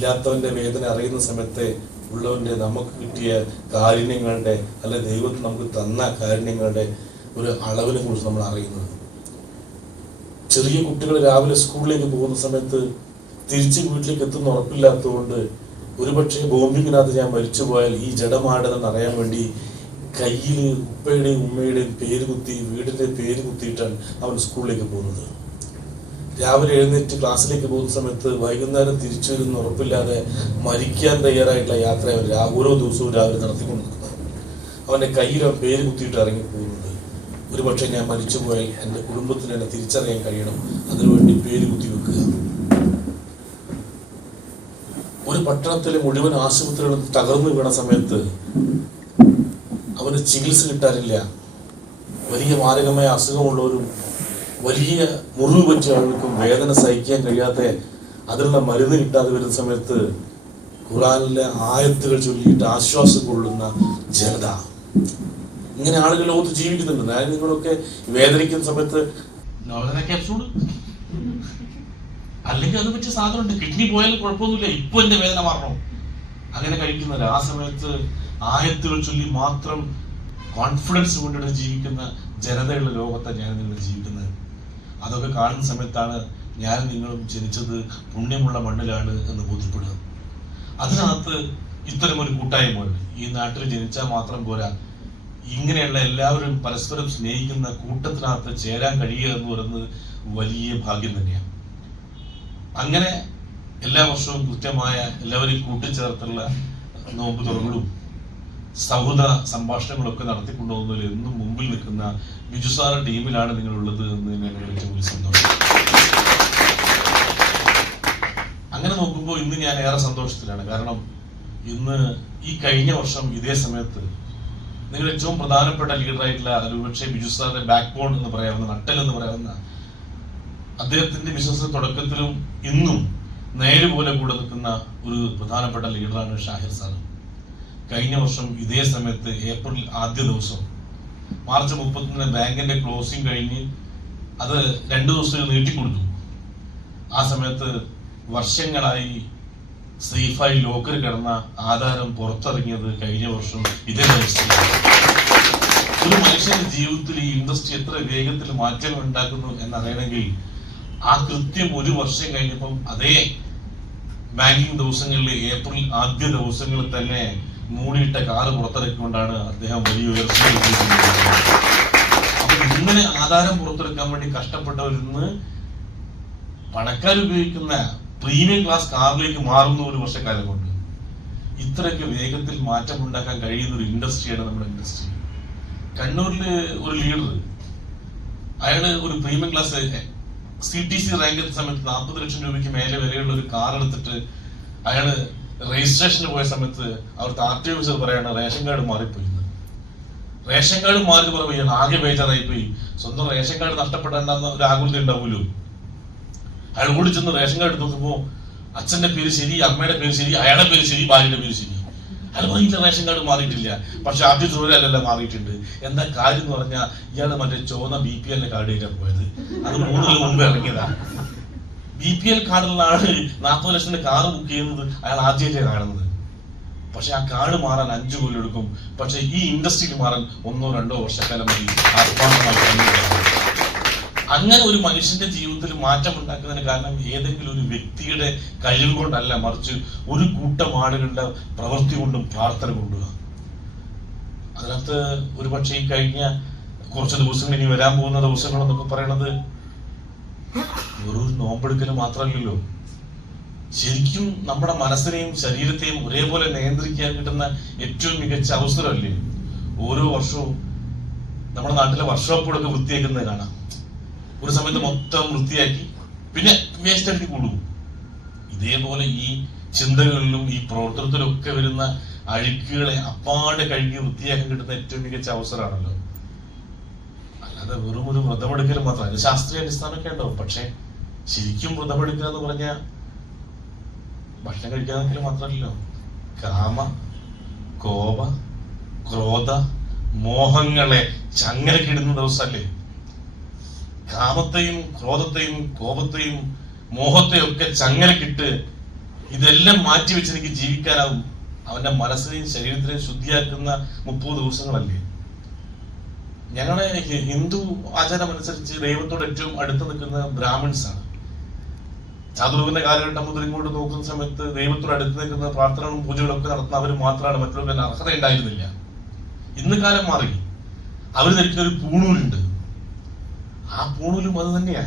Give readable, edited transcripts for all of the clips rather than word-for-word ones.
ഇല്ലാത്തവന്റെ വേദന അറിയുന്ന സമയത്തെ ഉള്ളവന്റെ നമുക്ക് കിട്ടിയ കാരുണ്യങ്ങളുടെ അല്ലെ ദൈവത്തിന് നമുക്ക് തന്ന കാരുണ്യങ്ങളുടെ ഒരു അളവിനെ കുറിച്ച് നമ്മൾ അറിയുന്നത്. ചെറിയ കുട്ടികൾ രാവിലെ സ്കൂളിലേക്ക് പോകുന്ന സമയത്ത് തിരിച്ച് വീട്ടിലേക്ക് എത്തുന്ന ഉറപ്പില്ലാത്തതുകൊണ്ട് ഒരുപക്ഷെ ബോംബിങ്ങിനകത്ത് ഞാൻ മരിച്ചു പോയാൽ ഈ ജഡമാടതെന്ന് അറിയാൻ വേണ്ടി കയ്യിൽ ഉപ്പയുടെയും ഉമ്മയുടെയും പേര് കുത്തി വീടിന്റെ പേര് കുത്തിയിട്ടാണ് അവൻ സ്കൂളിലേക്ക് പോകുന്നത്. രാവിലെ എഴുന്നേറ്റ് ക്ലാസ്സിലേക്ക് പോകുന്ന സമയത്ത് വൈകുന്നേരം തിരിച്ചു വരുന്ന ഉറപ്പില്ലാതെ മരിക്കാൻ തയ്യാറായിട്ടുള്ള യാത്ര അവൻ ഓരോ ദിവസവും രാവിലെ നടത്തിക്കൊണ്ടിരിക്കുന്നത്. അവന്റെ കയ്യിൽ അവൻ പേര് കുത്തിയിട്ട് ഇറങ്ങി പോകുന്നത്. ഒരുപക്ഷെ ഞാൻ മരിച്ചു പോയാൽ എൻ്റെ കുടുംബത്തിന് എന്നെ തിരിച്ചറിയാൻ കഴിയണം, അതിനുവേണ്ടി പേര് കുത്തി വെക്കുക. ഒരു പട്ടണത്തിലെ മുഴുവൻ ആശുപത്രികളും തകർന്നു വീണ സമയത്ത് അവന് ചികിത്സ കിട്ടാനില്ല. വലിയ മാരകമായ അസുഖമുള്ളവരും വലിയ മുറിവ് പറ്റിയ ആളുകൾക്കും വേദന സഹിക്കാൻ കഴിയാതെ അതിനുള്ള മരുന്ന് കിട്ടാതെ വരുന്ന സമയത്ത് ഖുർആനിലെ ആയത്തുകൾ ചൊല്ലിയിട്ട് ആശ്വാസം കൊള്ളുന്ന ജനത. ഇങ്ങനെ ആളുകൾ ലോകത്ത് ജീവിക്കുന്നുണ്ട്. ഞാൻ നിങ്ങളൊക്കെ വേദനിക്കുന്ന സമയത്ത് ക്യാപ്സൂൾ അല്ലെങ്കിൽ അത് പറ്റിയ സാധനമുണ്ട്, കിഡ്നി പോയാലും കുഴപ്പമൊന്നുമില്ല, ഇപ്പൊ എന്റെ വേദന മാറണം, അങ്ങനെ കഴിക്കുന്നില്ല. ആ സമയത്ത് ആയത്തുകൾ ചൊല്ലി മാത്രം കോൺഫിഡൻസ് കൊണ്ടിട്ട് ജീവിക്കുന്ന ജനതയുള്ള ലോകത്താണ് ഞാൻ നിങ്ങൾ ജീവിക്കുന്നത്. അതൊക്കെ കാണുന്ന സമയത്താണ് ഞാൻ നിങ്ങളും ജനിച്ചത് പുണ്യമുള്ള മണ്ണിലാണ് എന്ന് ബോധ്യപ്പെടുക. അതിനകത്ത് ഇത്തരമൊരു കൂട്ടായ്മയുണ്ട്. ഈ നാട്ടിൽ ജനിച്ചാൽ മാത്രം പോരാ, ഇങ്ങനെയുള്ള എല്ലാവരും പരസ്പരം സ്നേഹിക്കുന്ന കൂട്ടത്തിനകത്ത് ചേരാൻ കഴിയുക എന്ന് പറയുന്നത് വലിയ ഭാഗ്യം തന്നെയാണ്. അങ്ങനെ എല്ലാ വർഷവും കൃത്യമായ എല്ലാവരെയും കൂട്ടിച്ചേർത്തുള്ള നോമ്പ് തുറകളും സൗഹൃദ സംഭാഷണങ്ങളൊക്കെ നടത്തിക്കൊണ്ടുപോകുന്നതിൽ എന്നും മുമ്പിൽ നിൽക്കുന്ന ബിജു സാർ ടീമിലാണ് നിങ്ങളുള്ളത് എന്ന് ഞങ്ങൾ ഏറ്റവും വലിയ സന്തോഷം. അങ്ങനെ നോക്കുമ്പോൾ ഇന്ന് ഞാൻ ഏറെ സന്തോഷത്തിലാണ്. കാരണം ഇന്ന് ഈ കഴിഞ്ഞ വർഷം ഇതേ സമയത്ത് നിങ്ങൾ ഏറ്റവും പ്രധാനപ്പെട്ട ലീഡറായിട്ടുള്ള ഒരുപക്ഷെ ബിജു സാറിന്റെ ബാക്ക് ബോൺ എന്ന് പറയാവുന്ന, നട്ടൽ എന്ന് പറയാവുന്ന, അദ്ദേഹത്തിന്റെ ബിസിനസ് തുടക്കത്തിലും ഇന്നും നേരുപോലെ കൂടെ നിൽക്കുന്ന ഒരു പ്രധാനപ്പെട്ട ലീഡറാണ് ഷാഹിർ സാർ. കഴിഞ്ഞ വർഷം ഇതേ സമയത്ത് ഏപ്രിൽ ആദ്യ ദിവസം മാർച്ച് 30 ബാങ്കിന്റെ ക്ലോസിംഗ് കഴിഞ്ഞ് അത് 2 ദിവസം നീട്ടിക്കൊടുത്തു. ആ സമയത്ത് വർഷങ്ങളായി സേഫായി ലോക്കർ കിടന്ന ആധാരം പുറത്തിറങ്ങിയത് കഴിഞ്ഞ വർഷം ഇതേ ദിവസത്തിലാണ്. ഒരു മനുഷ്യന്റെ ജീവിതത്തിൽ ഈ ഇൻഡസ്ട്രി എത്ര വേഗത്തിൽ മാറ്റങ്ങൾ ഉണ്ടാക്കുന്നു എന്നറിയണമെങ്കിൽ ആ കൃത്യം 1 വർഷം കഴിഞ്ഞപ്പം അതേ ബാങ്കിങ് ദിവസങ്ങളിൽ ഏപ്രിൽ ആദ്യ ദിവസങ്ങളിൽ തന്നെ മൂടിയിട്ട കാറ് പുറത്തിറക്കിക്കൊണ്ടാണ് അദ്ദേഹം വലിയ ഉയർച്ചയിലെത്തിയിരിക്കുന്നത്. അപ്പൊ ഇങ്ങനെ ആധാരം പുറത്തെടുക്കാൻ വേണ്ടി കഷ്ടപ്പെട്ടവരിന്ന് പണക്കാരുപയോഗിക്കുന്ന പ്രീമിയം ക്ലാസ് കാറിലേക്ക് മാറുന്ന 1 വർഷക്കാലം കൊണ്ട് ഇത്രയൊക്കെ വേഗത്തിൽ മാറ്റമുണ്ടാക്കാൻ കഴിയുന്ന ഒരു ഇൻഡസ്ട്രിയാണ് നമ്മുടെ ഇൻഡസ്ട്രി. കണ്ണൂരില് ഒരു ലീഡർ, അയാള് ഒരു പ്രീമിയം ക്ലാസ് CTC റാങ്ക് എത്തുന്ന സമയത്ത് 40 ലക്ഷം രൂപയ്ക്ക് മേലെ വിലയുള്ള ഒരു കാർ എടുത്തിട്ട് അയാള് രജിസ്ട്രേഷന് പോയ സമയത്ത് അവിടുത്തെ RTO ഓഫീസർ പറയാണ് റേഷൻ കാർഡ് മാറിപ്പോയി. റേഷൻ കാർഡ് മാറി പറയുമ്പോൾ ആകെ ബേജാറായി പോയി. സ്വന്തം റേഷൻ കാർഡ് നഷ്ടപ്പെടേണ്ടെന്ന ഒരു ആകുലത ഉണ്ടാവുമല്ലോ. അയാൾ കൂടി ചെന്ന് റേഷൻ കാർഡ് നോക്കുമ്പോ അച്ഛന്റെ പേര് ശരി, അമ്മയുടെ പേര് ശരി, അയാളുടെ പേര് ശരി, ഭാര്യയുടെ പേര് ശരി. അയാൾ പറഞ്ഞില്ല റേഷൻ കാർഡ് മാറിയിട്ടില്ല, പക്ഷെ ആദ്യം തൊഴിലല്ല മാറിയിട്ടുണ്ട്. എന്താ കാര്യം എന്ന് പറഞ്ഞാൽ ഇയാള് മറ്റേ ചുവന്ന BPL കാർഡ് ചെയ്താ പോയത്. അത് 3 കൊല്ലം മുമ്പ് ഇറങ്ങിയതാ. BPL കാർഡുള്ള ആള് 40 ലക്ഷത്തിന്റെ കാറ് ബുക്ക് ചെയ്യുന്നത് അയാൾ ആദ്യമായിട്ടേ കാണുന്നത്. പക്ഷെ ആ കാർഡ് മാറാൻ 5 കൊല്ലം എടുക്കും. പക്ഷെ ഈ ഇൻഡസ്ട്രിയിൽ മാറാൻ 1-2 വർഷക്കാലം മതി. അങ്ങനെ ഒരു മനുഷ്യന്റെ ജീവിതത്തിൽ മാറ്റം ഉണ്ടാക്കുന്നതിന് കാരണം ഏതെങ്കിലും ഒരു വ്യക്തിയുടെ കഴിവ് കൊണ്ടല്ല, മറിച്ച് ഒരു കൂട്ടം ആളുകളുടെ പ്രവൃത്തി കൊണ്ടും പ്രാർത്ഥന കൊണ്ടും. അതിനകത്ത് ഒരുപക്ഷെ ഈ കഴിഞ്ഞ കുറച്ച് ദിവസങ്ങൾ, ഇനി വരാൻ പോകുന്ന ദിവസങ്ങളെന്നൊക്കെ പറയണത് വെറും നോമ്പെടുക്കൽ മാത്രമല്ലല്ലോ. ശരിക്കും നമ്മുടെ മനസ്സിനെയും ശരീരത്തെയും ഒരേപോലെ നിയന്ത്രിക്കാൻ കിട്ടുന്ന ഏറ്റവും മികച്ച അവസരമല്ലേ. ഓരോ വർഷവും നമ്മുടെ നാട്ടിലെ വർക്ക്ഷോപ്പുകളൊക്കെ വൃത്തിയാക്കുന്നത് കാണാം. ഒരു സമയത്ത് മൊത്തം വൃത്തിയാക്കി പിന്നെ വേസ്റ്റ് അടിച്ച് കൂടും. ഇതേപോലെ ഈ ചിന്തകളിലും ഈ പ്രവർത്തനത്തിലും ഒക്കെ വരുന്ന അഴുക്കുകളെ അപ്പാടെ കഴുകി വൃത്തിയാക്കാൻ കിട്ടുന്ന ഏറ്റവും മികച്ച അവസരമാണല്ലോ. അല്ലാതെ വെറും ഒരു വ്രതമെടുക്കൽ മാത്രം, അതിന് ശാസ്ത്രീയ അടിസ്ഥാനമൊക്കെ ഉണ്ടാവും. പക്ഷെ ശരിക്കും വ്രതമെടുക്കുക എന്ന് പറഞ്ഞാൽ ഭക്ഷണം കഴിക്കാതെ മാത്രമല്ലല്ലോ. കാമ, കോപ, ക്രോധ, മോഹങ്ങളെ ചങ്ങലക്കിടുന്ന ദിവസമല്ലേ. കാമത്തെയും ക്രോധത്തെയും കോപത്തെയും മോഹത്തെയും ഒക്കെ ചങ്ങലക്കിട്ട് ഇതെല്ലാം മാറ്റിവെച്ച് എനിക്ക് ജീവിക്കാനാവും. അവന്റെ മനസ്സിനെയും ശരീരത്തിനെയും ശുദ്ധിയാക്കുന്ന 30 ദിവസങ്ങളല്ലേ. ഞങ്ങളുടെ ഹിന്ദു ആചാരം അനുസരിച്ച് ദൈവത്തോട് ഏറ്റവും അടുത്ത് നിൽക്കുന്ന ബ്രാഹ്മിൺസ് ആണ്. ചാതുർവിന്റെ കാലഘട്ടം മുതൽ ഇങ്ങോട്ട് നോക്കുന്ന സമയത്ത് ദൈവത്തോട് അടുത്ത് നിൽക്കുന്ന പ്രാർത്ഥനകളും പൂജകളും ഒക്കെ നടത്തുന്ന അവർ മാത്രമാണ്. മറ്റുള്ളവർക്ക് അർഹത ഉണ്ടായിരുന്നില്ല. ഇന്ന് കാലം മാറി. അവർ ധരിക്കുന്ന ഒരു പൂണൂലുണ്ട്. ആ പൂണൂലും അത് തന്നെയാ.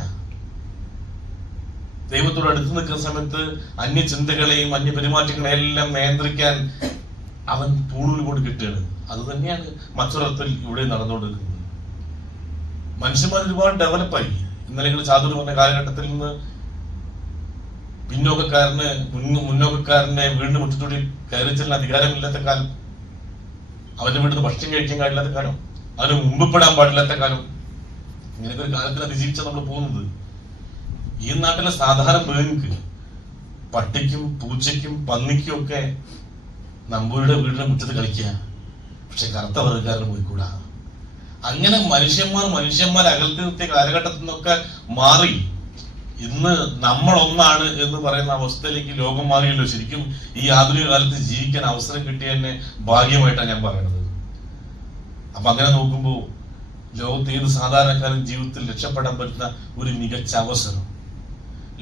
ദൈവത്തോട് അടുത്ത് നിൽക്കുന്ന സമയത്ത് അന്യ ചിന്തകളെയും അന്യ പെരുമാറ്റങ്ങളെയും എല്ലാം നിയന്ത്രിക്കാൻ അവൻ പൂണൂല് കൊണ്ട് കിട്ടുകയാണ്. അത് തന്നെയാണ് മറ്റൊരർത്ഥത്തിൽ ഇവിടെ നടന്നുകൊണ്ടിരിക്കുന്നത്. മനുഷ്യന്മാർ ഒരുപാട് ഡെവലപ്പായി. ഇന്നലെ ചാതുർ പറഞ്ഞ കാലഘട്ടത്തിൽ നിന്ന് മുന്നോക്കക്കാരനെ വീടിന് മുറ്റത്തൂടി കയറി ചെല്ലാൻ അധികാരമില്ലാത്ത കാലം, അവന്റെ വീട്ടിൽ നിന്ന് ഭക്ഷണം കഴിക്കാൻ കഴിയില്ലാത്ത കാലം, അതിന് മുമ്പ് പെടാൻ പാടില്ലാത്ത കാലം, ഇങ്ങനത്തെ ഒരു കാലത്തിൽ അതിജീവിച്ച നമ്മൾ പോകുന്നത്. ഈ നാട്ടിലെ സാധാരണ മൃഗങ്ങൾക്ക്, പട്ടിക്കും പൂച്ചയ്ക്കും പന്നിക്കും ഒക്കെ നമ്പൂരുടെ വീടിന്റെ മുറ്റത്ത് കളിക്കുക. പക്ഷെ കറുത്ത വർഗ്ഗക്കാരന് പോയിക്കൂടാ. അങ്ങനെ മനുഷ്യന്മാരെ അകൽത്തി നിർത്തിയ കാലഘട്ടത്തിൽ നിന്നൊക്കെ മാറി ഇന്ന് നമ്മളൊന്നാണ് എന്ന് പറയുന്ന അവസ്ഥയിലേക്ക് ലോകം മാറിയല്ലോ. ശരിക്കും ഈ ആധുനിക കാലത്ത് ജീവിക്കാൻ അവസരം കിട്ടിയ തന്നെ ഭാഗ്യമായിട്ടാണ് ഞാൻ പറയുന്നത്. അപ്പൊ അങ്ങനെ നോക്കുമ്പോൾ ലോകത്ത് ഏത് സാധാരണക്കാരൻ ജീവിതത്തിൽ രക്ഷപ്പെടാൻ പറ്റുന്ന ഒരു മികച്ച അവസരം.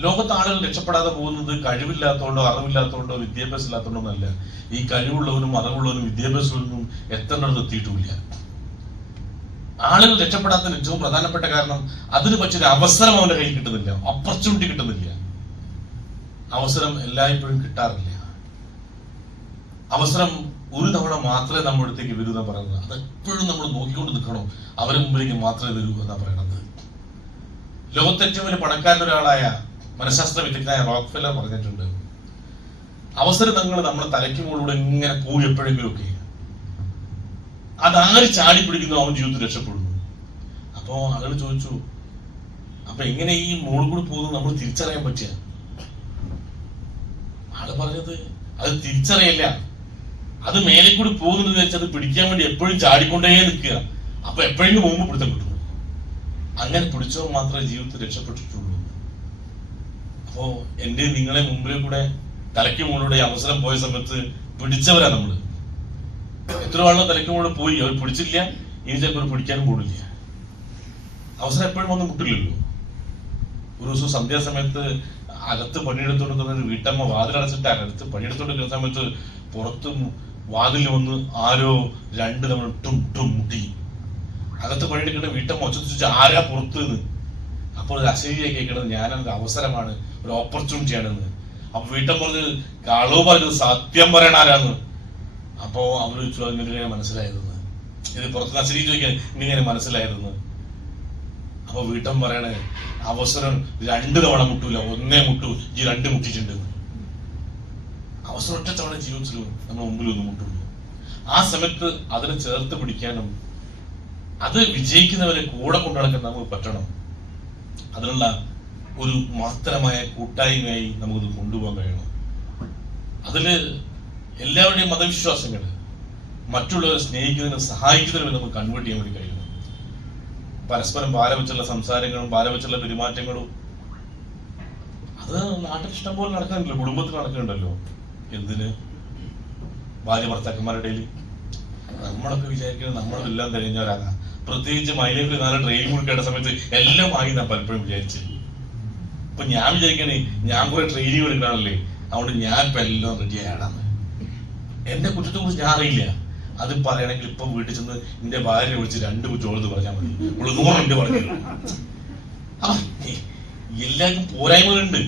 ലോകത്ത് ആളുകൾ രക്ഷപ്പെടാതെ പോകുന്നത് കഴിവില്ലാത്തതുകൊണ്ടോ അറിവില്ലാത്തതുകൊണ്ടോ വിദ്യാഭ്യാസം ഇല്ലാത്തതുകൊണ്ടോ അല്ല. ഈ കഴിവുള്ളവനും അറിവുള്ളവനും വിദ്യാഭ്യാസമൊന്നും എത്തേണ്ടത് എത്തിയിട്ടുമില്ല. ആളുകൾ രക്ഷപ്പെടാത്തതിന് ഏറ്റവും പ്രധാനപ്പെട്ട കാരണം അതിന് പറ്റിയൊരു അവസരം അവന്റെ കയ്യിൽ കിട്ടുന്നില്ല, ഓപ്പർച്യൂണിറ്റി കിട്ടുന്നില്ല. അവസരം എല്ലായ്പ്പോഴും കിട്ടാറില്ല. അവസരം ഒരു തവണ മാത്രമേ നമ്മുടെ അടുത്തേക്ക് വരൂ എന്നാ പറയുന്നത്. അതെപ്പോഴും നമ്മൾ നോക്കിക്കൊണ്ട് നിൽക്കണം. അവരുടെ മുമ്പിലേക്ക് മാത്രമേ വരൂ എന്നാ പറയണത്. ലോകത്തെ ഏറ്റവും വലിയ പണക്കാരൻ്റെ ഒരാളായ മനഃശാസ്ത്ര വിദഗ്ധനായ റോക്ക്ഫെല്ലർ പറഞ്ഞിട്ടുണ്ട്, അവസരം നമ്മുടെ തലയ്ക്ക് മുകളിലൂടെ ഇങ്ങനെ പോയി എപ്പോഴെങ്കിലും ഒക്കെ അതാര് ചാടി പിടിക്കുന്നു അവൻ ജീവിതത്തിൽ രക്ഷപ്പെടുന്നു. അപ്പോ ആളുകൾ ചോദിച്ചു, അപ്പൊ എങ്ങനെ ഈ മോളിൽ കൂടി പോകുന്നത് നമ്മൾ തിരിച്ചറിയാൻ പറ്റുക? ആള് പറഞ്ഞത് അത് തിരിച്ചറിയില്ല, അത് മേലെ കൂടി പോകുന്നുണ്ടെന്ന് വെച്ചാൽ അത് പിടിക്കാൻ വേണ്ടി എപ്പോഴും ചാടിക്കൊണ്ടേ നിൽക്കുക. അപ്പൊ എപ്പോഴെങ്കിലും മുമ്പ് പിടുത്തം കിട്ടും. അങ്ങനെ പിടിച്ചവർ മാത്രമേ ജീവിതത്തിൽ രക്ഷപ്പെട്ടിട്ടുള്ളൂ. അപ്പോ എന്റെ നിങ്ങളെ മുമ്പിലെ കൂടെ തലയ്ക്ക് മുകളിലൂടെ അവസരം പോയ സമയത്ത് പിടിച്ചവരാ നമ്മള്. എത്ര ആളുകൾ തലയ്ക്ക് മുകളിൽ പോയി, അവർ പിടിച്ചില്ല, ഇനി ചിലപ്പോൾ പിടിക്കാനും പോടില്ല. അവസരം എപ്പോഴും വന്ന് മുട്ടില്ലല്ലോ. ഒരു ദിവസം സന്ധ്യാസമയത്ത് അകത്ത് പണിയെടുത്തോണ്ടിരിക്കുന്ന ഒരു വീട്ടമ്മ വാതിലടച്ചിട്ട് അകത്ത് പണിയെടുത്തോണ്ടിരിക്കുന്ന സമയത്ത് പുറത്ത് വാതിൽ വന്ന് ആരോ 2 തവണ ടും ടും മുട്ടി. അകത്ത് പണിയെടുക്കേണ്ട വീട്ടമ്മ ഒച്ച ആരാ പുറത്ത് നിന്ന്. അപ്പോൾ ഒരു അശരീരിയായി കേൾക്കണത് ഞാനത് അവസരമാണ്, ഒരു ഓപ്പർച്യൂണിറ്റി ആണെന്ന്. അപ്പൊ വീട്ടം പറഞ്ഞത് കളവ് പറഞ്ഞത് സത്യം പറയണ ആരാന്ന്. അപ്പോ അവർ ചോദിച്ചു ഇങ്ങനെ മനസ്സിലായതെന്ന്. ഇത് പുറത്ത് അശരീരി ചോദിക്കാൻ ഇങ്ങനെ മനസ്സിലായതെന്ന്. അപ്പൊ വീട്ടം പറയണേ അവസരം 2 തവണ മുട്ടൂല, 1 മുട്ടൂ, ഈ 2 മുട്ടിട്ടുണ്ട്. അവസരം ഒറ്റ തവണ ജീവിതത്തിലും നമ്മൾ മുമ്പിൽ ഒന്ന് മുട്ടുള്ളൂ. ആ സമയത്ത് അതിനെ ചേർത്ത് പിടിക്കാനും അത് വിജയിക്കുന്നവരെ കൂടെ കൊണ്ടു നടക്കാൻ നമുക്ക് പറ്റണം. അതിനുള്ള ഒരു മഹത്തരമായ കൂട്ടായ്മയായി നമുക്കിത് കൊണ്ടുപോകാൻ കഴിയണം. അതില് എല്ലാവരുടെയും മതവിശ്വാസങ്ങൾ മറ്റുള്ളവരെ സ്നേഹിക്കുന്നതിനും സഹായിക്കുന്നതിനും നമുക്ക് കൺവേർട്ട് ചെയ്യാൻ വേണ്ടി കഴിയണം. പരസ്പരം പാരവച്ചുള്ള സംസാരങ്ങളും പാരവച്ചുള്ള പെരുമാറ്റങ്ങളും അത് നാട്ടിൽ ഇഷ്ടം പോലെ നടക്കുന്നുണ്ടല്ലോ, കുടുംബത്തിൽ നടക്കുന്നുണ്ടല്ലോ. എന്തിന് ഭാര്യ ഭർത്താക്കന്മാരുടെ ഇടയിൽ നമ്മളൊക്കെ വിചാരിക്കുന്നത് നമ്മളെല്ലാം തികഞ്ഞവരാകാം. പ്രത്യേകിച്ച് മൈലേജിൽ 4 ട്രെയിനിങ് കൊടുക്കേണ്ട സമയത്ത് എല്ലാം വാങ്ങി ഞാൻ പലപ്പോഴും വിചാരിച്ചു. ഇപ്പൊ ഞാൻ വിചാരിക്കണേ ഞാൻ കുറെ ട്രെയിനിങ് കൊടുക്കണല്ലേ, അതുകൊണ്ട് ഞാൻ ഇപ്പൊ എല്ലാം റെഡി ആയാടാന്ന്. എന്റെ കുറ്റത്തെ കുറിച്ച് ഞാൻ അറിയില്ല. അത് പറയണമെങ്കിൽ ഇപ്പൊ വീട്ടിൽ ചെന്ന് എന്റെ ഭാര്യയെ വിളിച്ച് 2 ചോർന്ന് പറഞ്ഞാൽ മതി, 100 മിനിറ്റ് പറഞ്ഞു. എല്ലാവർക്കും പോരായ്മകളുണ്ട്,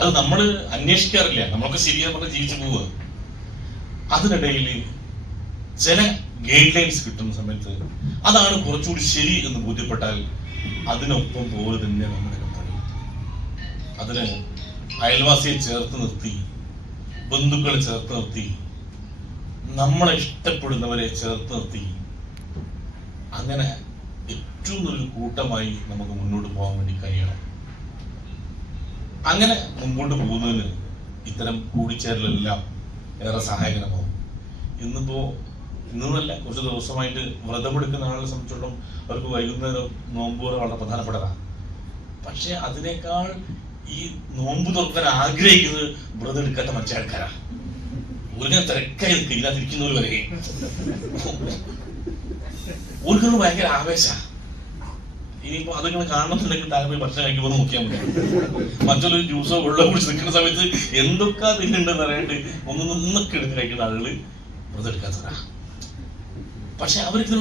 അത് നമ്മൾ അന്വേഷിക്കാറില്ല. നമ്മളൊക്കെ ശരിയാന്ന് പറഞ്ഞ് ജീവിച്ചു പോവുക. അതിനിടയിൽ ചില ഗൈഡ് ലൈൻസ് കിട്ടുന്ന സമയത്ത് അതാണ് കുറച്ചുകൂടി ശരി എന്ന് ബോധ്യപ്പെട്ടാൽ അതിനൊപ്പം പോലെ തന്നെ നമ്മുടെ പണി. അതിന് അയൽവാസിയെ ചേർത്ത് നിർത്തി, ബന്ധുക്കളെ ചേർത്ത് നിർത്തി, നമ്മളെ ഇഷ്ടപ്പെടുന്നവരെ ചേർത്ത് നിർത്തി, അങ്ങനെ ഏറ്റവും നല്ലൊരു കൂട്ടമായി നമുക്ക് മുന്നോട്ട് പോകാൻ വേണ്ടി കഴിയണം. അങ്ങനെ മുമ്പോട്ട് പോകുന്നതിന് ഇത്തരം കൂടിച്ചേരലെല്ലാം ഏറെ സഹായകരമാവും. ഇന്നല്ല കുറച്ച് ദിവസമായിട്ട് വ്രതമെടുക്കുന്ന ആളുകളെ സംബന്ധിച്ചിടത്തോളം അവർക്ക് വൈകുന്നേരം നോമ്പുകൾ വളരെ പ്രധാനപ്പെട്ടതാണ്. പക്ഷെ അതിനേക്കാൾ ഈ നോമ്പ് തുറക്കാൻ ആഗ്രഹിക്കുന്നത് വ്രതം എടുക്കാത്ത മറ്റേ ആൾക്കാരാ. ഒരുങ്ങനെ തിരക്കായി നിൽക്കുക, ഇതിനകത്തിരിക്കുന്നവർ വരെ ഒരു ഭയങ്കര ആവേശ. ഇനിയിപ്പോ അതിങ്ങനെ കാണണമെന്നുണ്ടെങ്കിൽ താല്പര്യം ഭക്ഷണം കഴിക്കുമ്പോൾ നോക്കിയാൽ മതി. മറ്റൊരു ജ്യൂസോ വെള്ളം കുടിച്ച് നിൽക്കുന്ന സമയത്ത് എന്തൊക്കെ തിന്നുണ്ടെന്ന് അറിയാണ്ട് ഒന്നൊക്കെ എടുത്ത് കഴിക്കുന്ന ആളുകള് വ്രതം എടുക്കാത്തവരാ. പക്ഷെ അവർക്ക്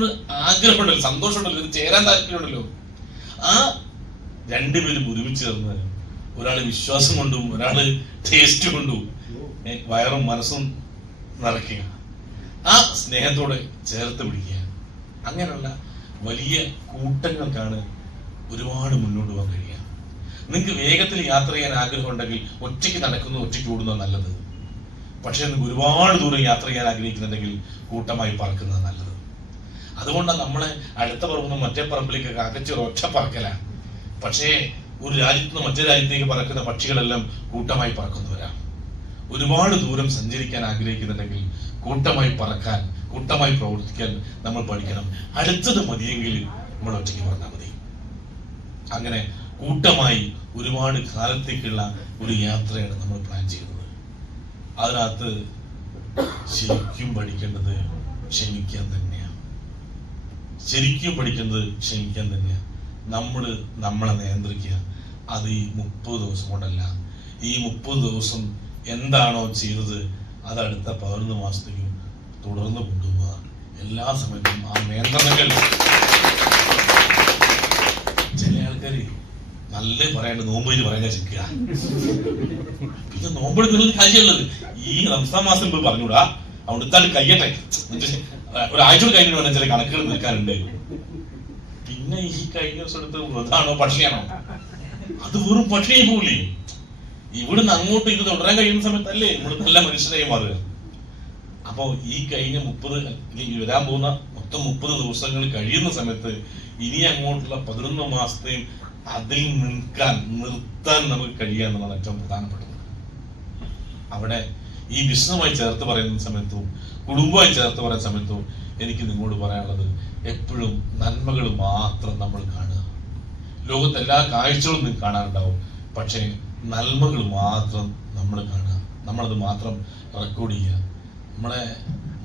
ആഗ്രഹമുണ്ടല്ലോ, സന്തോഷമുണ്ടല്ലോ, ഇത് ചേരാൻ താല്പര്യമുണ്ടല്ലോ. ആ രണ്ടുപേരും ഒരുമിച്ച് ചേർന്ന് ഒരാള് വിശ്വാസം കൊണ്ടും ഒരാള് ടേസ്റ്റ് കൊണ്ടും വയറും മനസ്സും നിറയ്ക്കുക, ആ സ്നേഹത്തോടെ ചേർത്ത് പിടിക്കുക. അങ്ങനെയുള്ള വലിയ കൂട്ടങ്ങൾക്കാണ് ഒരുപാട് മുന്നോട്ട് പോകാൻ കഴിയുക. നിങ്ങൾക്ക് വേഗത്തിൽ യാത്ര ചെയ്യാൻ ആഗ്രഹം ഉണ്ടെങ്കിൽ ഒറ്റയ്ക്ക് നടക്കുന്നു, ഒറ്റയ്ക്ക് ഓടുന്നത് നല്ലത്. പക്ഷെ നിങ്ങൾക്ക് ഒരുപാട് ദൂരം യാത്ര ചെയ്യാൻ ആഗ്രഹിക്കുന്നുണ്ടെങ്കിൽ കൂട്ടമായി പറക്കുന്നത് നല്ലത്. അതുകൊണ്ടാണ് നമ്മളെ അടുത്ത പറമ്പ് മറ്റേ പറമ്പിലേക്ക് അകറ്റി ഒറ്റ പറക്കലാണ്. പക്ഷേ ഒരു രാജ്യത്ത് നിന്ന് മറ്റേ രാജ്യത്തേക്ക് പറക്കുന്ന പക്ഷികളെല്ലാം കൂട്ടമായി പറക്കുന്നവരാണ്. ഒരുപാട് ദൂരം സഞ്ചരിക്കാൻ ആഗ്രഹിക്കുന്നുണ്ടെങ്കിൽ കൂട്ടമായി പറക്കാൻ, കൂട്ടമായി പ്രവർത്തിക്കാൻ നമ്മൾ പഠിക്കണം. അടുത്തത് മതിയെങ്കിൽ നമ്മൾ ഒറ്റയ്ക്ക് പറഞ്ഞാൽ മതി. അങ്ങനെ കൂട്ടമായി ഒരുപാട് കാലത്തേക്കുള്ള ഒരു യാത്രയാണ് നമ്മൾ പ്ലാൻ ചെയ്യുന്നത്. അതിനകത്ത് ശരിക്കും പഠിക്കേണ്ടത് ക്ഷമിക്കാൻ തന്നെയാണ്. ശരിക്കും പഠിക്കേണ്ടത് ക്ഷമിക്കാൻ തന്നെയാണ്. നമ്മളെ നിയന്ത്രിക്കുക. അത് ഈ 30 ദിവസം കൊണ്ടല്ല. ഈ 30 ദിവസം എന്താണോ ചെയ്തത് അത് അടുത്ത 11 മാസത്തേക്കും തുടർന്ന് കൊണ്ടുപോവുക. എല്ലാ സമയത്തും ആ നിയന്ത്രണങ്ങൾ. ചില ആൾക്കാര് നല്ല പറയാണ്ട് നോമ്പ് പറയാൻ ചിക്കുക. പിന്നെ നോമ്പെടുക്കുന്നത് കാര്യമുള്ളത് ഈ റംസാൻ മാസം ഇപ്പൊ പറഞ്ഞൂടാ. അവിടുത്തെ കഴിയട്ടെ, ഒരാഴ്ച കഴിഞ്ഞിട്ട് വേണം ചില കണക്കുകൾ നിൽക്കാനുണ്ട്. പിന്നെ ഈ കഴിഞ്ഞ ദിവസം എടുത്ത് വ്രതാണോ പക്ഷിയാണോ, അത് വെറും പക്ഷിയായി പോകില്ലേ. ഇവിടുന്ന് അങ്ങോട്ട് ഇത് തുടരാൻ കഴിയുന്ന സമയത്തല്ലേ നമ്മൾ നല്ല മനുഷ്യരായി മാറുക. അപ്പോ ഈ കഴിഞ്ഞ 30 വരാൻ പോകുന്ന മൊത്തം 30 ദിവസങ്ങൾ കഴിയുന്ന സമയത്ത് ഇനി അങ്ങോട്ടുള്ള 11 മാസത്തെയും അതിൽ നിർത്താൻ നമുക്ക് കഴിയുക എന്നുള്ളതാണ് ഏറ്റവും പ്രധാനപ്പെട്ടത്. അവിടെ ഈ വിഷ്ണുമായി ചേർത്ത് പറയുന്ന സമയത്തും കുടുംബമായി ചേർത്ത് പറയുന്ന സമയത്തും എനിക്ക് നിങ്ങളോട് പറയാനുള്ളത്, എപ്പോഴും നന്മകൾ മാത്രം നമ്മൾ കാണുക. ലോകത്തെ എല്ലാ കാഴ്ചകളും നിങ്ങൾക്ക് കാണാനുണ്ടാവും, പക്ഷേ നന്മകൾ മാത്രം നമ്മൾ കാണുക. നമ്മളത് മാത്രം റെക്കോർഡ് ചെയ്യുക. നമ്മളെ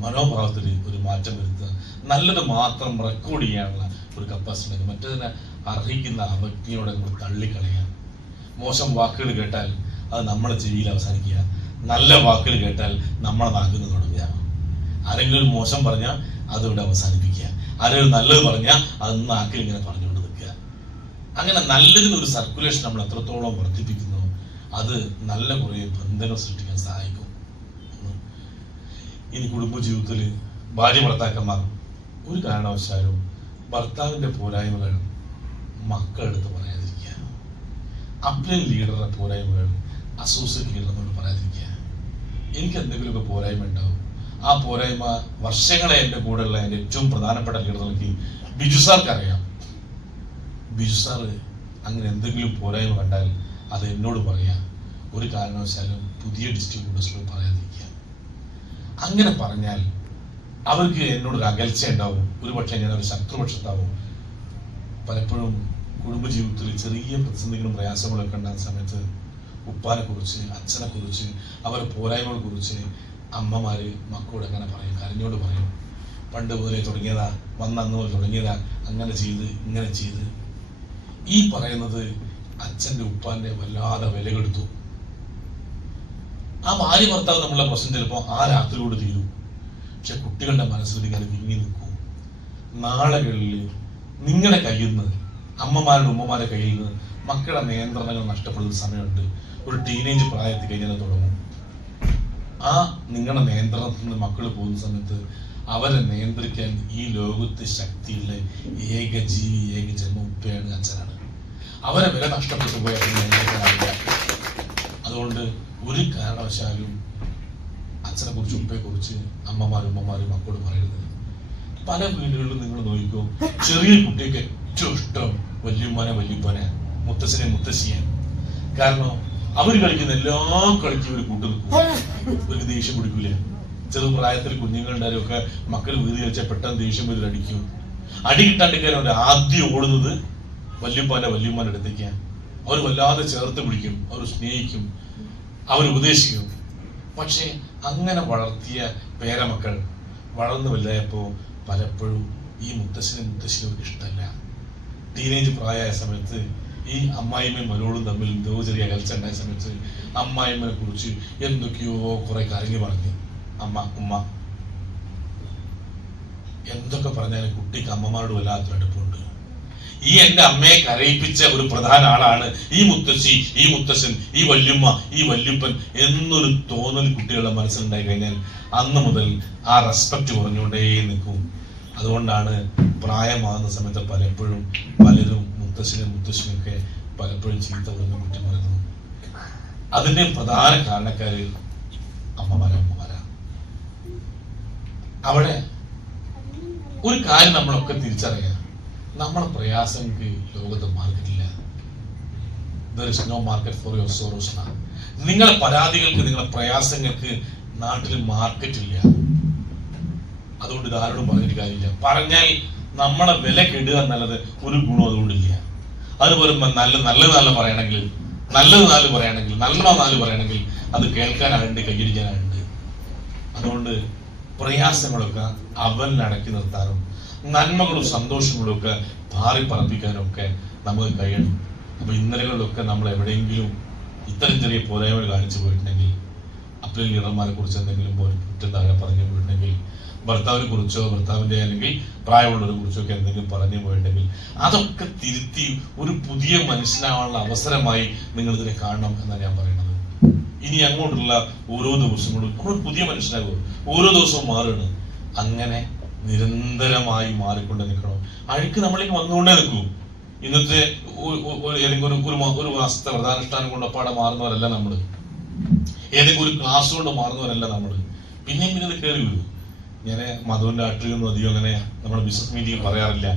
മനോഭാവത്തിൽ ഒരു മാറ്റം വരുത്തുക. നല്ലത് മാത്രം റെക്കോർഡ് ചെയ്യാനുള്ള ഒരു കപ്പാസിറ്റി ഉണ്ട്. മറ്റതിനെ അർഹിക്കുന്ന അവജ്ഞയോടെ നമ്മൾ തള്ളിക്കളയുക. മോശം വാക്കുകൾ കേട്ടാൽ അത് നമ്മളെ ചെവിയിൽ അവസാനിക്കുക. നല്ല വാക്കുകൾ കേട്ടാൽ നമ്മളെ നാകുന്നു തുടങ്ങുക. ആരെങ്കിലും ഒരു മോശം പറഞ്ഞാൽ അതിവിടെ അവസാനിപ്പിക്കുക. ആരെങ്കിലും നല്ലത് പറഞ്ഞാൽ അത് നാക്കിൽ ഇങ്ങനെ പറഞ്ഞുകൊണ്ട് നിൽക്കുക. അങ്ങനെ നല്ലതിനൊരു സർക്കുലേഷൻ നമ്മൾ എത്രത്തോളം വർദ്ധിപ്പിക്കുന്നു, അത് നല്ല കുറേ ബന്ധനം സൃഷ്ടിക്കാൻ സഹായിക്കും. ഇനി കുടുംബജീവിതത്തിൽ ഭാര്യ ഭർത്താക്കന്മാർ ഒരു കാരണവശാലും ഭർത്താവിന്റെ പോരായ്മകൾ മക്കളെടുത്ത് പറയാതിരിക്കുക. അപ്ലൈൻ ലീഡറുടെ പോരായ്മകൾ അസോസിയേറ്റ് ലീഡറിനോട് പറയാതിരിക്കുക. എനിക്ക് എന്തെങ്കിലുമൊക്കെ പോരായ്മ ഉണ്ടാവും. ആ പോരായ്മ വർഷങ്ങളെ എൻ്റെ കൂടെയുള്ള എൻ്റെ ഏറ്റവും പ്രധാനപ്പെട്ട ലീഡർക്ക് ബിജു സാർക്ക് അറിയാം. ബിജു സാറ് അങ്ങനെ എന്തെങ്കിലും പോരായ്മ കണ്ടാൽ അത് എന്നോട് പറയാം. ഒരു കാരണവശാലും പുതിയ ഡിസ്ട്രിബ്യൂട്ടേഴ്സിനോട് പറയാതിരിക്കുക. അങ്ങനെ പറഞ്ഞാൽ അവർക്ക് എന്നോടൊരു അകൽച്ച ഉണ്ടാവും. ഒരുപക്ഷെ ഞാൻ ഒരു ശത്രുപക്ഷത്താവും. പലപ്പോഴും കുടുംബജീവിതത്തിൽ ചെറിയ പ്രതിസന്ധികളും പ്രയാസങ്ങളൊക്കെ ഉണ്ടാകുന്ന സമയത്ത് ഉപ്പാനെ കുറിച്ച്, അച്ഛനെ കുറിച്ച്, അവരുടെ പോരായ്മകളെ കുറിച്ച് അമ്മമാര് മക്കളോട് അങ്ങനെ പറയും, കരഞ്ഞോട് പറയും. പണ്ട് മുതലേ തുടങ്ങിയതാ, വന്ന അന്ന് മുതൽ തുടങ്ങിയതാ, അങ്ങനെ ചെയ്ത് ഇങ്ങനെ ചെയ്ത്. ഈ പറയുന്നത് അച്ഛൻ്റെ ഉപ്പാന്റെ വല്ലാതെ വില കെടുത്തു. ആ ഭാര്യ ഭർത്താവ് നമ്മളുടെ പ്രശ്നം ചിലപ്പോൾ ആ രാത്രിയോട് തീരും. പക്ഷെ കുട്ടികളുടെ മനസ്സിൽ ഇങ്ങനെ വിങ്ങി നിൽക്കും. നാളുകളിൽ നിങ്ങളുടെ കയ്യിൽ നിന്ന്, അമ്മമാരുടെ ഉമ്മമാരുടെ കയ്യിൽ നിന്ന് മക്കളുടെ നിയന്ത്രണങ്ങൾ നഷ്ടപ്പെടുന്ന സമയമുണ്ട്. ഒരു ടീനേജ് പ്രായത്തിൽ കഴിഞ്ഞാൽ തുടങ്ങും. ആ നിങ്ങളുടെ നിയന്ത്രണത്തിൽ നിന്ന് മക്കൾ പോകുന്ന സമയത്ത് അവരെ നിയന്ത്രിക്കാൻ ഈ ലോകത്ത് ശക്തിയുള്ള ഏക ജീവി, ഏക ജന്മ ഉപ്പയാണ്, അച്ഛനാണ്. അവരെ വില നഷ്ടപ്പെട്ടു പോയാൽ അതുകൊണ്ട് ഒരു കാരണവശാലും അച്ഛനെ കുറിച്ച്, ഉപ്പയെ കുറിച്ച് ഉമ്മമാരും മക്കളോട് പറയരുത്. പല വീടുകളിലും നിങ്ങൾ നോക്കിക്കോ, ചെറിയ കുട്ടിക്ക് ഏറ്റവും ഇഷ്ടം വല്യപ്പനെ, മുത്തശ്ശനെ, മുത്തശ്ശിയെ. കാരണം അവർ കളിക്കുന്ന എല്ലാ കളിക്കും ഒരു കൂട്ടു നിൽക്കും. ഒരു ദേഷ്യം പിടിക്കൂല. ചെറുപ്രായത്തിൽ കുഞ്ഞുങ്ങളുണ്ടായാലും ഒക്കെ മക്കൾ വീതി കളിച്ചാൽ പെട്ടെന്ന് ദേഷ്യം വരും, അടിക്കും. അടി കിട്ടാണ്ടിരിക്കാൻ ആദ്യം ഓടുന്നത് വല്യപ്പന്റെ അടുത്തേക്കാണ്. അവർ വല്ലാതെ ചേർത്ത് പിടിക്കും, അവർ സ്നേഹിക്കും, അവർ ഉപദേശിക്കും. പക്ഷെ അങ്ങനെ വളർത്തിയ പേരമക്കൾ വളർന്നു വലുതായപ്പോൾ പലപ്പോഴും ഈ മുത്തശ്ശനും അവർക്ക് ഇഷ്ടമല്ല. ടീനേജ് പ്രായമായ സമയത്ത് ഈ അമ്മായിമ്മയും മരോളും തമ്മിൽ എന്തോ ചെറിയ അകൽച്ച ഉണ്ടായ സമയത്ത് അമ്മായിമ്മനെ കുറിച്ച് എന്തൊക്കെയോ കുറെ കാര്യങ്ങൾ പറഞ്ഞു. ഉമ്മ എന്തൊക്കെ പറഞ്ഞാലും കുട്ടിക്ക് അമ്മമാരോട് വല്ലാത്തൊരു അടുപ്പുണ്ട്. ഈ എന്റെ അമ്മയെ കരയിപ്പിച്ച ഒരു പ്രധാന ആളാണ് ഈ മുത്തശ്ശി, ഈ മുത്തശ്ശൻ, ഈ വല്യുമ്മ, ഈ വല്യുപ്പൻ എന്നൊരു തോന്നൽ കുട്ടികളുടെ മനസ്സിലുണ്ടായി കഴിഞ്ഞാൽ അന്ന് മുതൽ ആ റെസ്പെക്ട് കുറഞ്ഞുകൊണ്ടേ നിൽക്കും. അതുകൊണ്ടാണ് പ്രായമാകുന്ന സമയത്ത് പലപ്പോഴും പലരും മുത്തശ്ശിനൊക്കെ പലപ്പോഴും ചീത്ത പറയുന്ന കുറ്റം പറയുന്നു. അതിന്റെ പ്രധാന കാരണക്കാര് അമ്മമാരാ. അവിടെ ഒരു കാര്യം നമ്മളൊക്കെ തിരിച്ചറിയാം, നമ്മളെ പ്രയാസങ്ങൾക്ക് ലോകത്ത് മാർക്കറ്റില്ല. There is no market for your sorrows. നിങ്ങളെ പരാതികൾക്ക്, നിങ്ങളെ പ്രയാസങ്ങൾക്ക് നാട്ടിൽ മാർക്കറ്റ് ഇല്ല. അതുകൊണ്ട് ഇതാരോടും പറഞ്ഞിട്ട് കാര്യമില്ല. പറഞ്ഞാൽ നമ്മളെ വില കെടുക എന്നുള്ളത് ഒരു ഗുണം അതുകൊണ്ടില്ല. അതുപോലെ നല്ലത് പറയണമെങ്കിൽ നല്ലത് പറയണമെങ്കിൽ അത് കേൾക്കാനായിട്ട് കൈയടിക്കാനായിട്ട്. അതുകൊണ്ട് പ്രയാസങ്ങളൊക്കെ അവനിലടക്കി നിർത്താനും നന്മകളും സന്തോഷങ്ങളും ഒക്കെ പാറി പറപ്പിക്കാനും ഒക്കെ നമുക്ക് കഴിയണം. അപ്പൊ ഇന്നലകളിലൊക്കെ നമ്മൾ എവിടെയെങ്കിലും ഇത്തരം ചെറിയ പോരായ്മകൾ കാണിച്ചു പോയിട്ടുണ്ടെങ്കിൽ, അപ്പീൽ ലീഡർമാരെ കുറിച്ച് എന്തെങ്കിലും കുറ്റം താഴെ പറഞ്ഞു പോയിട്ടുണ്ടെങ്കിൽ, ഭർത്താവിനെ കുറിച്ചോ ഭർത്താവിന്റെ അല്ലെങ്കിൽ പ്രായമുള്ളവരെ കുറിച്ചോ ഒക്കെ എന്തെങ്കിലും പറഞ്ഞു പോയിട്ടുണ്ടെങ്കിൽ അതൊക്കെ തിരുത്തി ഒരു പുതിയ മനുഷ്യനാവാനുള്ള അവസരമായി നിങ്ങൾ ഇതിനെ കാണണം എന്നാണ് ഞാൻ പറയുന്നത്. ഇനി അങ്ങോട്ടുള്ള ഓരോ ദിവസങ്ങളും നമ്മൾ പുതിയ മനുഷ്യനാകും, ഓരോ ദിവസവും മാറുകയാണ്. അങ്ങനെ നിരന്തരമായി മാറിക്കൊണ്ട് നിൽക്കണം. അഴുക്ക് നമ്മളിലേക്ക് വന്നുകൊണ്ടേ നിൽക്കൂ. ഇന്നത്തെ ഏതെങ്കിലും ഒരു മാസത്തെ വ്രതാനുഷ്ഠാനം കൊണ്ടപ്പാടെ മാറുന്നവരല്ല നമ്മള്, ഏതെങ്കിലും ഒരു ക്ലാസ് കൊണ്ട് മാറുന്നവരല്ല നമ്മള്. പിന്നെയും പിന്നെ കയറി വരും. ഞാൻ മധുവിന്റെ ആട്ടിയൊന്നും അധികം അങ്ങനെ നമ്മുടെ ബിസിനസ് മീറ്റിംഗ് പറയാറില്ല.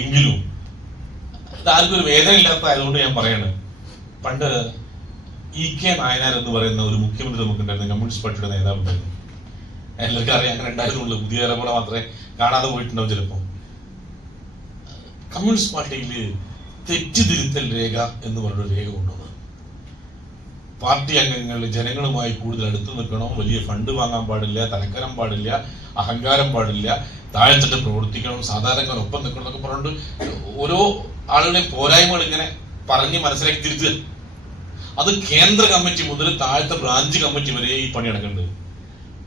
എങ്കിലും ആർക്കും ഒരു വേദന ഇല്ലാത്തതായതുകൊണ്ട് ഞാൻ പറയാണ്. പണ്ട് EK നായനാർ എന്ന് പറയുന്ന ഒരു മുഖ്യമന്ത്രി നമുക്കുണ്ടായിരുന്നു, കമ്മ്യൂണിസ്റ്റ് പാർട്ടിയുടെ നേതാവുണ്ടായിരുന്നു. എല്ലാവർക്കും അറിയാം, അങ്ങനെ ഉണ്ടായിരുന്നുള്ളൂ. പുതിയ തലമുറ മാത്രമേ കാണാതെ പോയിട്ടുണ്ടാവും ചിലപ്പോൾ. കമ്മ്യൂണിസ്റ്റ് പാർട്ടിയില് തെറ്റുതിരുത്തൽ രേഖ എന്ന് പറഞ്ഞൊരു രേഖ കൊണ്ടുവന്നു. പാർട്ടി അംഗങ്ങൾ ജനങ്ങളുമായി കൂടുതൽ അടുത്ത് നിൽക്കണം, വലിയ ഫണ്ട് വാങ്ങാൻ പാടില്ല, തലക്കരം പാടില്ല, അഹങ്കാരം പാടില്ല, താഴ്ത്തിട്ട് പ്രവർത്തിക്കണം, സാധാരണക്കാരൊപ്പം നിൽക്കണം എന്നൊക്കെ പറഞ്ഞിട്ട് ഓരോ ആളുടെയും പോരായ്മകൾ ഇങ്ങനെ പറഞ്ഞ് മനസ്സിലാക്കി തിരുത്തുക. അത് കേന്ദ്ര കമ്മിറ്റി മുതൽ താഴത്തെ ബ്രാഞ്ച് കമ്മിറ്റി വരെ ഈ പണി നടക്കുന്നുണ്ട്.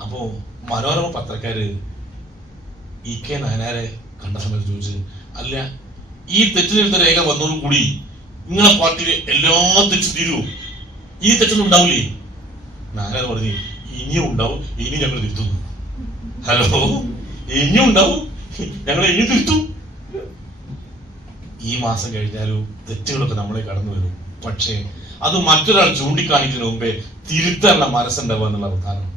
അപ്പോ മനോരമ പത്രക്കാര് EK നായനാരെ കണ്ട സമയത്ത് ചോദിച്ചു, അല്ല ഈ തെറ്റിനിരുത്ത രേഖ വന്നതോടുകൂടി നിങ്ങളെ പാർട്ടിയിലെ എല്ലാ തെറ്റും തീരുവോ? ഈ തെറ്റൊന്നും ഉണ്ടാവില്ലേ? നായനാർ പറഞ്ഞു, ഇനിയും ഉണ്ടാവും, ഇനി ഞങ്ങൾ തിരുത്തുന്നു. ഹലോ, ഇനിയും ഉണ്ടാവും, ഞങ്ങൾ ഇനി തിരുത്തും. ഈ മാസം കഴിഞ്ഞാലും തെറ്റുകളൊക്കെ നമ്മളെ കടന്നു വരും. പക്ഷേ അത് മറ്റൊരാൾ ചൂണ്ടിക്കാണിക്കുന്നതിന് മുമ്പേ തിരുത്താനുള്ള മനസ്സുണ്ടാവുക എന്നുള്ള പ്രധാനം.